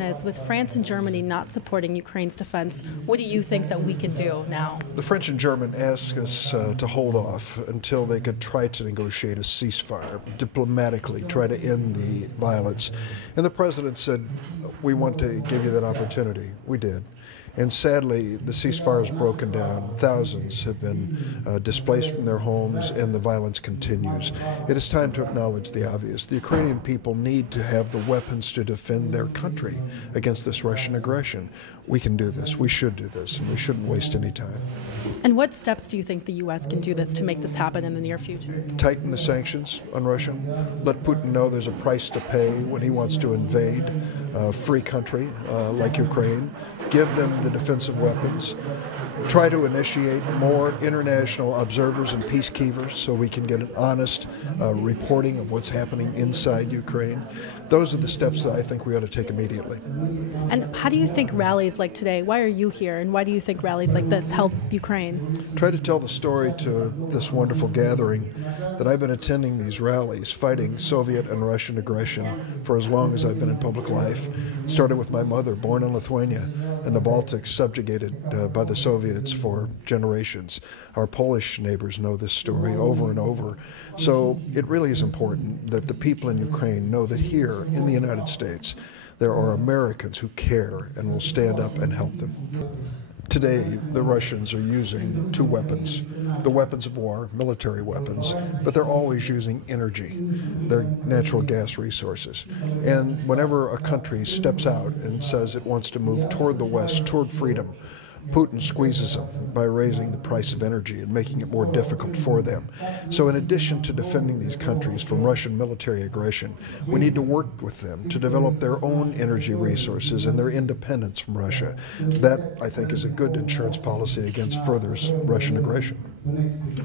Is with France and Germany not supporting Ukraine's defense, what do you think that we can do now? The French and German asked us to hold off until they could try to negotiate a ceasefire, diplomatically try to end the violence. And the president said, we want to give you that opportunity. We did. And sadly, the ceasefire has broken down. Thousands have been displaced from their homes, and the violence continues. It is time to acknowledge the obvious. The Ukrainian people need to have the weapons to defend their country against this Russian aggression. We can do this. We should do this, and we shouldn't waste any time. And what steps do you think the U.S. can do this to make this happen in the near future? Tighten the sanctions on Russia. Let Putin know there's a price to pay when he wants to invade a free country like Ukraine. Give them the defensive weapons. Try to initiate more international observers and peacekeepers so we can get an honest reporting of what's happening inside Ukraine. Those are the steps that I think we ought to take immediately. And how do you think rallies like today, why are you here, and why do you think rallies like this help Ukraine? Try to tell the story to this wonderful gathering that I've been attending these rallies, fighting Soviet and Russian aggression for as long as I've been in public life. It started with my mother, born in Lithuania, and the Baltics subjugated by the Soviets for generations. Our Polish neighbors know this story over and over. So it really is important that the people in Ukraine know that here in the United States, there are Americans who care and will stand up and help them. Today, the Russians are using two weapons, the weapons of war, military weapons, but they're always using energy, their natural gas resources. And whenever a country steps out and says it wants to move toward the West, toward freedom, Putin squeezes them by raising the price of energy and making it more difficult for them. So in addition to defending these countries from Russian military aggression, we need to work with them to develop their own energy resources and their independence from Russia. That, I think, is a good insurance policy against further Russian aggression.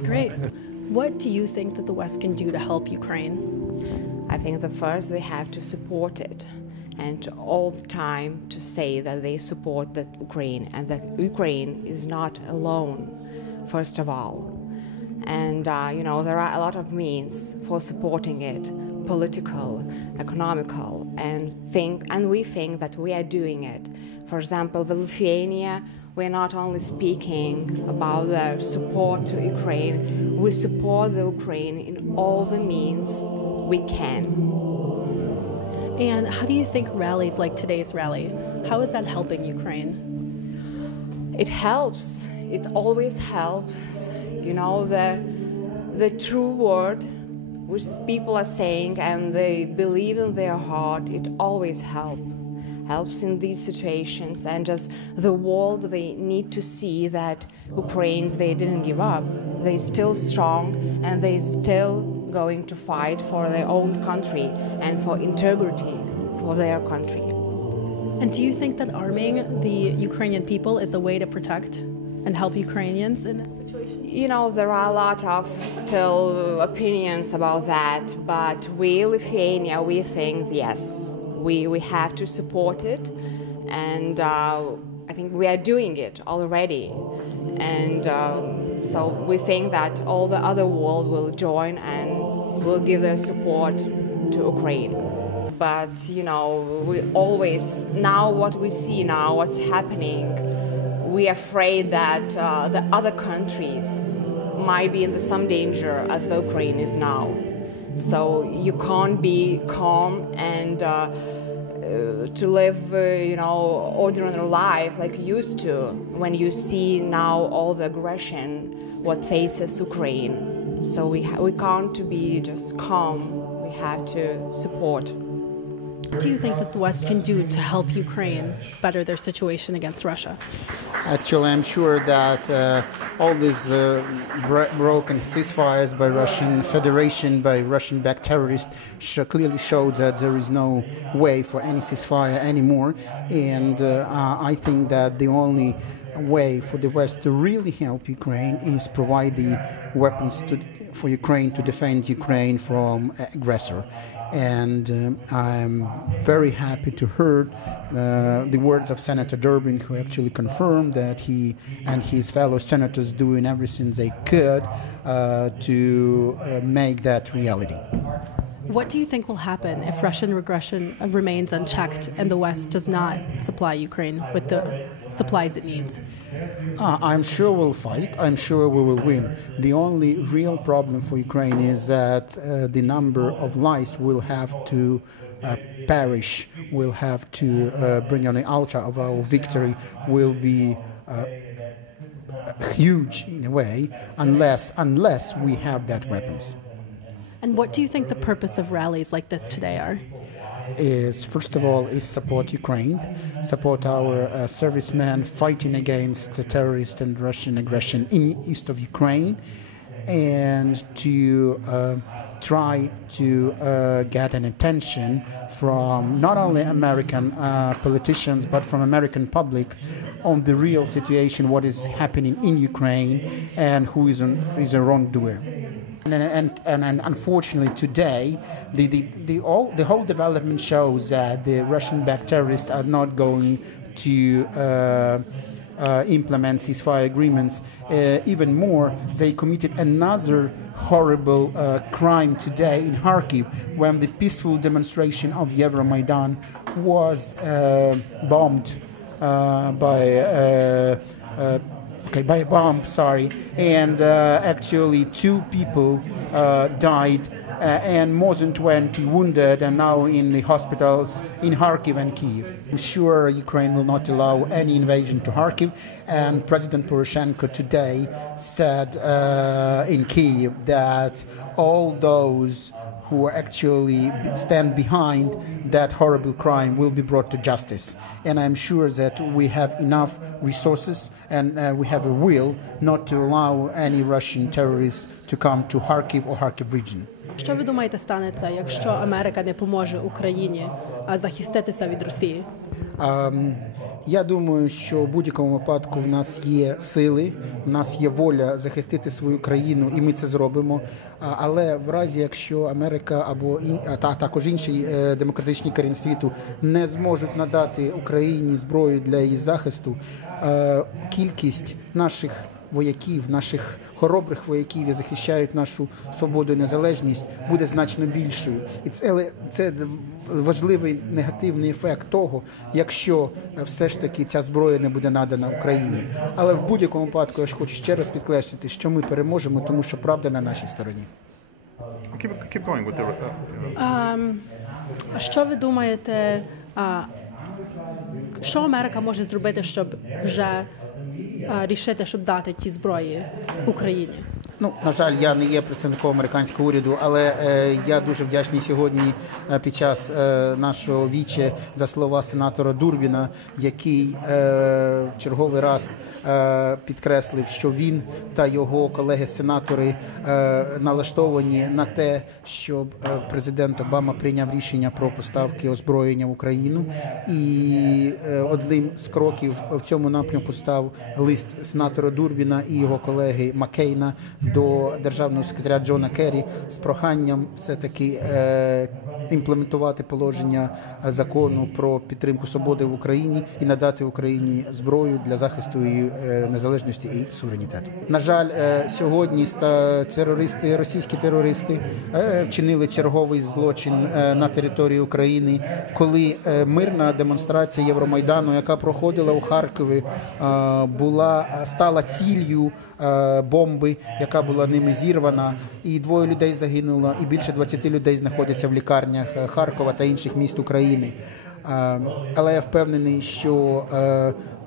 Great. What do you think that the West can do to help Ukraine? I think that first they have to support it, and all the time to say that they support the Ukraine and that Ukraine is not alone, first of all. And, there are a lot of means for supporting it, political, economical, and we think that we are doing it. For example, with Lithuania, we're not only speaking about the support to Ukraine, we support the Ukraine in all the means we can. And how do you think rallies like today's rally, how is that helping Ukraine? It helps. It always helps. The true word which people are saying and they believe in their heart, it always helps in these situations. And just the world, they need to see that Ukrainians, they didn't give up. They're still strong and they're still going to fight for their own country and for integrity for their country. And do you think that arming the Ukrainian people is a way to protect and help Ukrainians in this situation? There are a lot of still opinions about that, but we, Lithuania, we think, yes, we have to support it, and I think we are doing it already. And so we think that all the other world will join and will give their support to Ukraine. But, we always, now what we see now, what's happening, we're afraid that the other countries might be in some danger as the Ukraine is now. So you can't be calm and to live, ordinary life like you used to when you see now all the aggression what faces Ukraine. So we can't be just calm. We have to support. What do you think that the West can do to help Ukraine better their situation against Russia? Actually, I'm sure that all these broken ceasefires by Russian Federation, by Russian-backed terrorists, clearly showed that there is no way for any ceasefire anymore. And I think that the only way for the West to really help Ukraine is provide the weapons for Ukraine to defend Ukraine from aggressor. And I'm very happy to hear the words of Senator Durbin, who actually confirmed that he and his fellow senators doing everything they could to make that reality. What do you think will happen if Russian aggression remains unchecked and the West does not supply Ukraine with the supplies it needs? I'm sure we'll fight. I'm sure we will win. The only real problem for Ukraine is that the number of lives will have to perish, will have to bring on the altar of our victory will be huge in a way, unless we have that weapons. And what do you think the purpose of rallies like this today are? First of all, is support Ukraine, support our servicemen fighting against terrorist and Russian aggression in east of Ukraine, and to try to get an attention from not only American politicians but from American public on the real situation, what is happening in Ukraine, and who is a wrongdoer. And unfortunately today, the whole development shows that the Russian-backed terrorists are not going to implement ceasefire agreements. Even more, they committed another horrible crime today in Kharkiv, when the peaceful demonstration of Euromaidan was bombed by a bomb, and actually 2 people died and more than 20 wounded, and now in the hospitals in Kharkiv and Kyiv. I'm sure Ukraine will not allow any invasion to Kharkiv, and President Poroshenko today said in Kyiv that all those who actually stand behind that horrible crime will be brought to justice. And I'm sure that we have enough resources and we have a will not to allow any Russian terrorists to come to Kharkiv or Kharkiv region. Що ви думаєте станеться, якщо Америка не поможе Україні захиститися від Росії? Я думаю, що в будь-якому випадку в нас є сили, в нас є воля захистити свою країну, і ми це зробимо. Але в разі, якщо Америка а також інші демократичні країни світу не зможуть надати Україні зброю для її захисту, кількість наших вояків, наших хоробрих вояків, які захищають нашу свободу і незалежність, буде значно більшою. І це важливий негативний ефект того, якщо все ж таки ця зброя не буде надана Україні. Але в будь-якому випадку я ж хочу ще раз підкреслити, що ми переможемо, тому що правда на нашій стороні. Що ви думаєте, що Америка може зробити, щоб вже рішити, щоб дати ті зброї Україні? На жаль, я не є представником американського уряду, але я дуже вдячний сьогодні під час нашого віче за слова сенатора Дурбіна, який в черговий раз підкреслив, що він та його колеги-сенатори налаштовані на те, щоб президент Обама прийняв рішення про поставки озброєння в Україну. І одним з кроків в цьому напрямку став лист сенатора Дурбіна і його колеги Маккейна до державного секретаря Джона Керрі з проханням все-таки імплементувати положення закону про підтримку свободи в Україні і надати Україні зброю для захисту її незалежності і суверенітету. На жаль, сьогодні російські терористи вчинили черговий злочин на території України, коли мирна демонстрація Євромайдану, яка проходила у Харкові, стала ціллю бомби, яка була ними зірвана, і 2 людей загинуло, і більше 20 людей знаходяться в лікарнях Харкова та інших міст України. Але я впевнений, що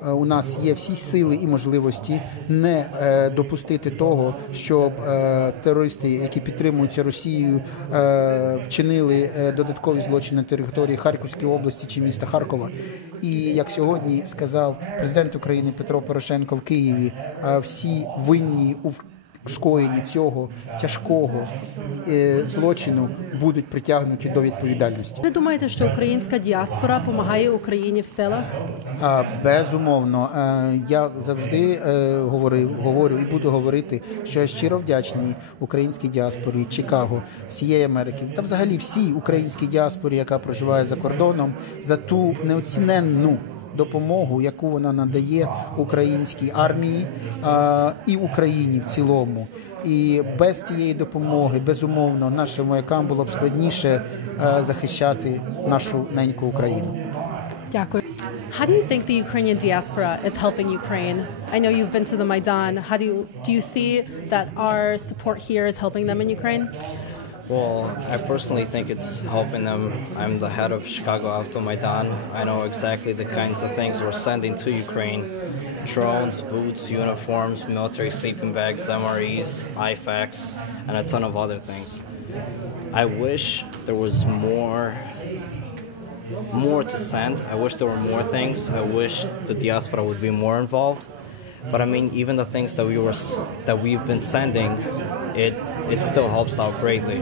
у нас є всі сили і можливості не допустити того, щоб терористи, які підтримуються Росією, вчинили додаткові злочини на території Харківської області чи міста Харкова. І, як сьогодні сказав президент України Петро Порошенко в Києві, всі винні у скоєнні цього тяжкого злочину будуть притягнуті до відповідальності. Ви думаєте, що українська діаспора допомагає Україні в силах? Безумовно. Я завжди говорю і буду говорити, що я щиро вдячний українській діаспорі Чикаго, всієї Америки, та взагалі всій українській діаспорі, яка проживає за кордоном, за ту неоціненну допомогу, яку вона надає українській армії і Україні в цілому. І без цієї допомоги, безумовно, нашим воякам було б складніше захищати нашу неньку Україну. Дякую. How do you think the Ukrainian diaspora is helping Ukraine? I know you've been to the Maidan. Do you see that our support here is helping them in Ukraine? Well, I personally think it's helping them. I'm the head of Chicago Auto Maidan. I know exactly the kinds of things we're sending to Ukraine. Drones, boots, uniforms, military sleeping bags, MREs, IFACs, and a ton of other things. I wish there was more to send. I wish there were more things. I wish the diaspora would be more involved. But I mean, even the things that we've been sending, it still helps out greatly.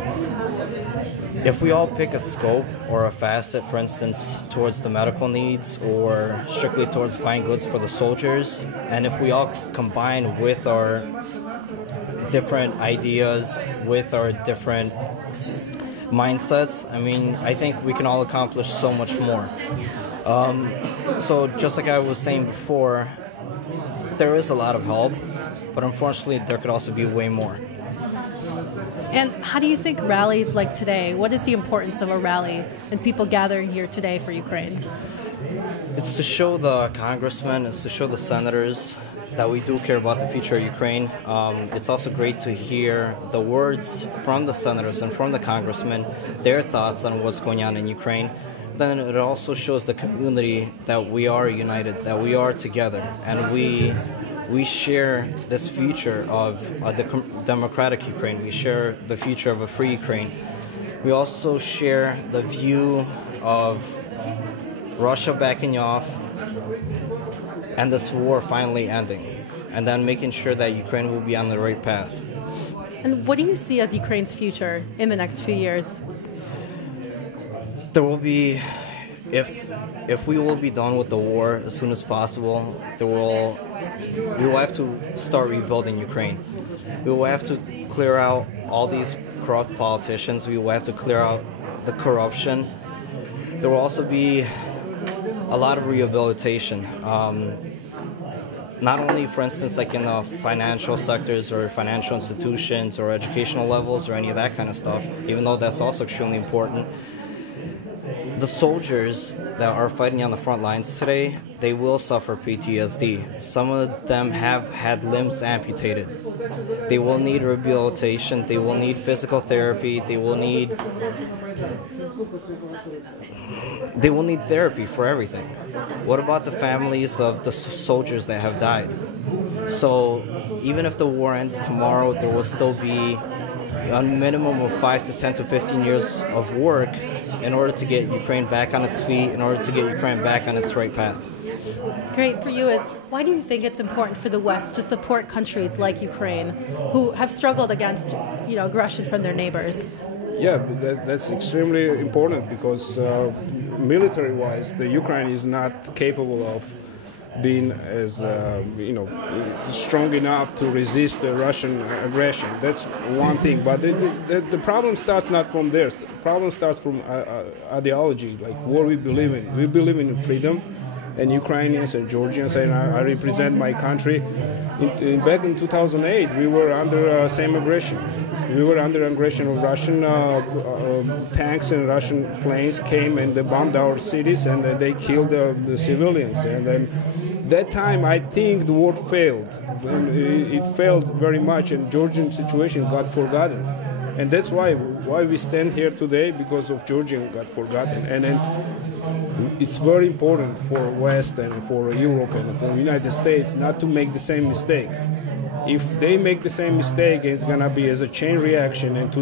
If we all pick a scope or a facet, for instance, towards the medical needs or strictly towards buying goods for the soldiers, and if we all combine with our different ideas, with our different mindsets, I mean, I think we can all accomplish so much more. So just like I was saying before, there is a lot of help, but unfortunately there could also be way more. And how do you think rallies like today, what is the importance of a rally and people gathering here today for Ukraine? It's to show the congressmen, it's to show the senators that we do care about the future of Ukraine. It's also great to hear the words from the senators and from the congressmen, their thoughts on what's going on in Ukraine. Then it also shows the community that we are united, that we are together, and we share this future of a democratic Ukraine. We share the future of a free Ukraine. We also share the view of Russia backing off and this war finally ending, and then making sure that Ukraine will be on the right path. And what do you see as Ukraine's future in the next few years? There will be, if we will be done with the war as soon as possible, we will have to start rebuilding Ukraine. We will have to clear out all these corrupt politicians. We will have to clear out the corruption. There will also be a lot of rehabilitation. Not only, for instance, like in the financial sectors or financial institutions or educational levels or any of that kind of stuff, even though that's also extremely important. The soldiers that are fighting on the front lines today, they will suffer PTSD. Some of them have had limbs amputated. They will need rehabilitation, they will need physical therapy, they will need therapy for everything. What about the families of the soldiers that have died? So even if the war ends tomorrow, there will still be a minimum of 5 to 10 to 15 years of work in order to get Ukraine back on its feet, in order to get Ukraine back on its right path. Great for you is, why do you think it's important for the West to support countries like Ukraine who have struggled against, aggression from their neighbors? Yeah, that's extremely important because military-wise, the Ukraine is not capable of being as strong enough to resist the Russian aggression. That's one thing. But the problem starts not from there. The problem starts from ideology, like what we believe in. We believe in freedom, and Ukrainians and Georgians, and I represent my country. Back in 2008, we were under same aggression. We were under aggression of Russian tanks and Russian planes came and they bombed our cities and they killed the civilians. And then that time, I think the war failed. And it failed very much, and Georgian situation got forgotten. And that's why we stand here today, because of Georgian got forgotten. And then it's very important for West and for Europe and for the United States not to make the same mistake. If they make the same mistake, it's gonna be as a chain reaction. And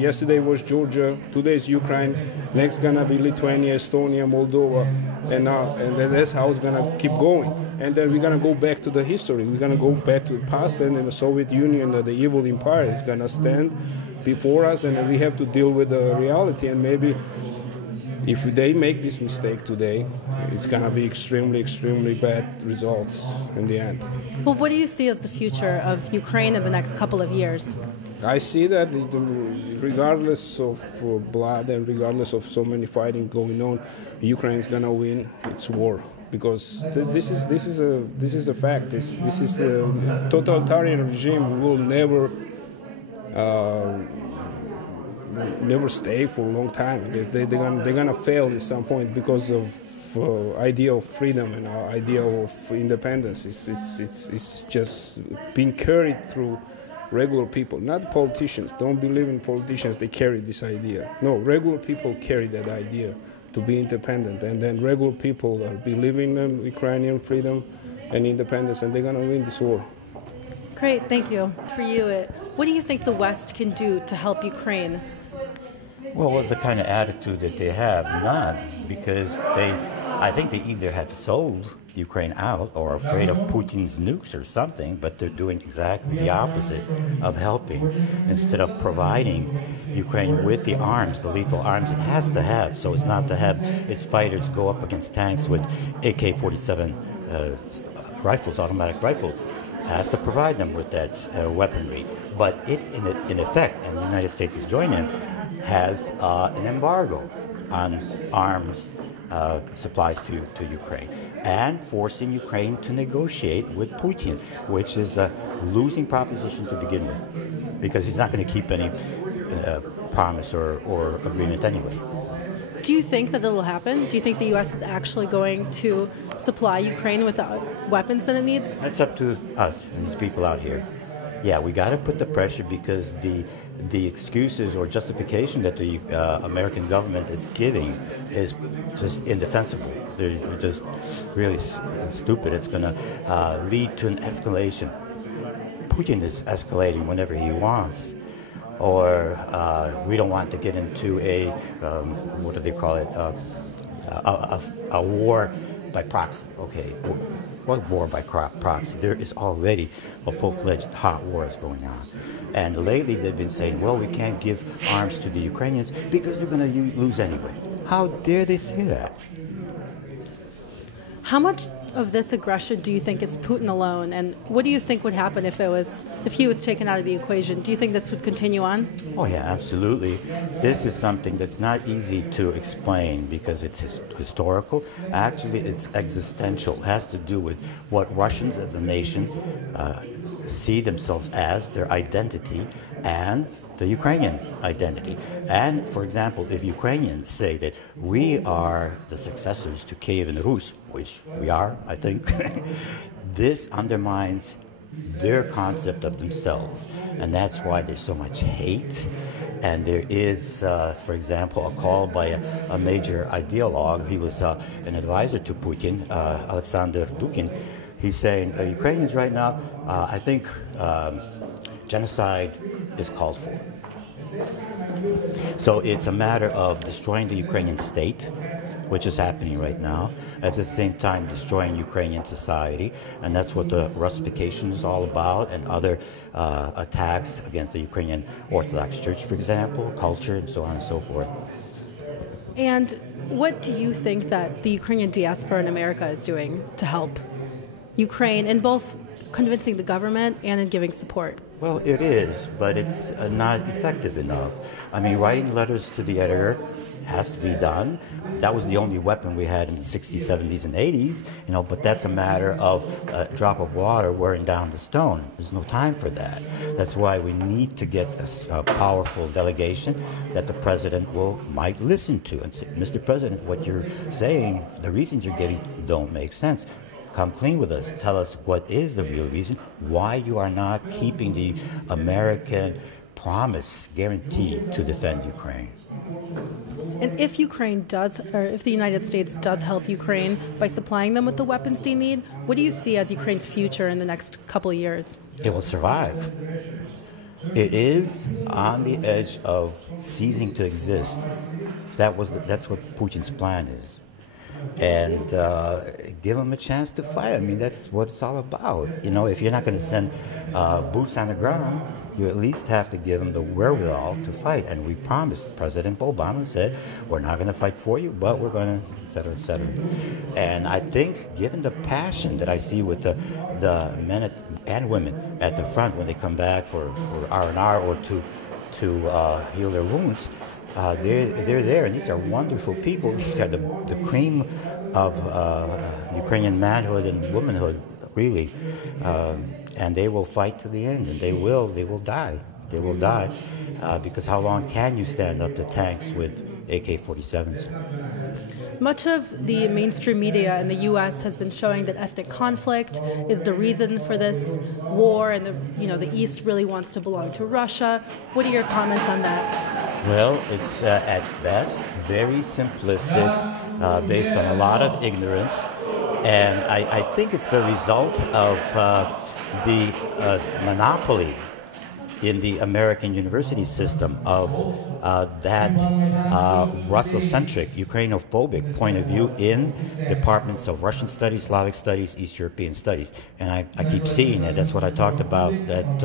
yesterday was Georgia, today's Ukraine, next gonna be Lithuania, Estonia, Moldova, and then that's how it's gonna keep going. And then we're gonna go back to the history. We're gonna go back to the past, and in the Soviet Union, the evil empire is gonna stand before us, and we have to deal with the reality. And maybe if they make this mistake today, it's going to be extremely, extremely bad results in the end. Well, what do you see as the future of Ukraine in the next couple of years? I see that regardless of blood and regardless of so many fighting going on, Ukraine is going to win its war. because this is a fact. This is a totalitarian regime will never stay for a long time. They're gonna fail at some point because of idea of freedom and our idea of independence. It's just being carried through regular people, not politicians. Don't believe in politicians. They carry this idea. No, regular people carry that idea to be independent, and then regular people are believing in Ukrainian freedom and independence, and they're gonna win this war. Great, thank you. For you, what do you think the West can do to help Ukraine? Well, the kind of attitude that they have, none, because I think they either have sold Ukraine out or are afraid of Putin's nukes or something, but they're doing exactly the opposite of helping. Instead of providing Ukraine with the arms, the lethal arms it has to have, so it's not to have its fighters go up against tanks with AK-47 rifles, automatic rifles. It has to provide them with that weaponry. But it, in effect, and the United States is joining, has an embargo on arms supplies to Ukraine, and forcing Ukraine to negotiate with Putin, which is a losing proposition to begin with, because he's not going to keep any promise or agreement anyway. Do you think that it'll happen? Do you think the U.S. is actually going to supply Ukraine with the weapons that it needs? That's up to us and these people out here. Yeah, we got to put the pressure, because the excuses or justification that the American government is giving is just indefensible. They're just really stupid. It's going to lead to an escalation. Putin is escalating whenever he wants. Or we don't want to get into a, what do they call it, a war by proxy. Okay, what war by proxy? There is already a full-fledged hot war is going on. And lately they've been saying, well, we can't give arms to the Ukrainians because they're going to lose anyway. How dare they say that? How much of this aggression do you think is Putin alone, and what do you think would happen if he was taken out of the equation? Do you think this would continue on? Oh yeah, absolutely. This is something that's not easy to explain because it's historical. Actually, it's existential. It has to do with what Russians as a nation see themselves as, their identity, and the Ukrainian identity. And, for example, if Ukrainians say that we are the successors to Kiev and Rus, which we are, I think, this undermines their concept of themselves. And that's why there's so much hate. And there is, for example, a call by a major ideologue. He was an advisor to Putin, Alexander Dukin. He's saying, Ukrainians right now, I think genocide is called for. So it's a matter of destroying the Ukrainian state, which is happening right now, at the same time destroying Ukrainian society, and that's what the Russification is all about, and other attacks against the Ukrainian Orthodox Church, for example, culture, and so on and so forth. And what do you think that the Ukrainian diaspora in America is doing to help Ukraine in both convincing the government and in giving support? Well, it is, but it's not effective enough. I mean, writing letters to the editor has to be done. That was the only weapon we had in the 60s, 70s, and 80s, but that's a matter of a drop of water wearing down the stone. There's no time for that. That's why we need to get a powerful delegation that the president might listen to and say, Mr. President, what you're saying, the reasons you're getting don't make sense. Come clean with us. Tell us what is the real reason why you are not keeping the American promise, guarantee to defend Ukraine. And if if the United States does help Ukraine by supplying them with the weapons they need, what do you see as Ukraine's future in the next couple of years? It will survive. It is on the edge of ceasing to exist. That's what Putin's plan is. And give them a chance to fight. I mean, that's what it's all about. If you're not going to send boots on the ground, you at least have to give them the wherewithal to fight. And we promised, President Obama said, we're not going to fight for you, but we're going to, et cetera, et cetera. And I think, given the passion that I see with the men and women at the front when they come back for R&R or to heal their wounds, they're there, and these are wonderful people. These are the cream of Ukrainian manhood and womanhood, really, and they will fight to the end, and they will die. They will die, because how long can you stand up to tanks with AK-47s? Much of the mainstream media in the U.S. has been showing that ethnic conflict is the reason for this war, and the East really wants to belong to Russia. What are your comments on that? Well, it's at best very simplistic, based on a lot of ignorance, and I think it's the result of the monopoly in the American university system of that Russocentric, Ukrainophobic point of view in departments of Russian studies, Slavic studies, East European studies. And I keep seeing it. That's what I talked about at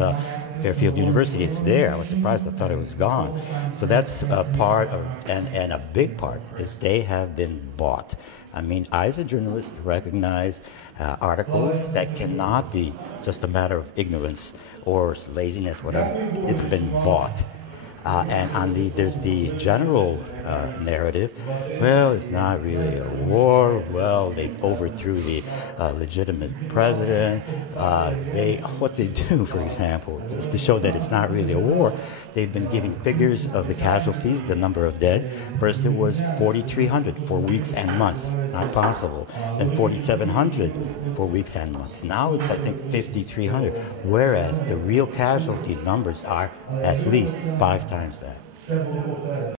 Fairfield University. It's there. I was surprised. I thought it was gone. So that's a part of, and a big part is they have been bought. I mean, I as a journalist recognize articles that cannot be just a matter of ignorance or laziness, whatever. It's been bought. And on there's the general narrative, well, it's not really a war. Well, they overthrew the legitimate president. What they do, for example, to show that it's not really a war, they've been giving figures of the casualties, the number of dead. First it was 4,300 for weeks and months, not possible. Then 4,700 for weeks and months. Now it's, I think, 5,300, whereas the real casualty numbers are at least 5 times that.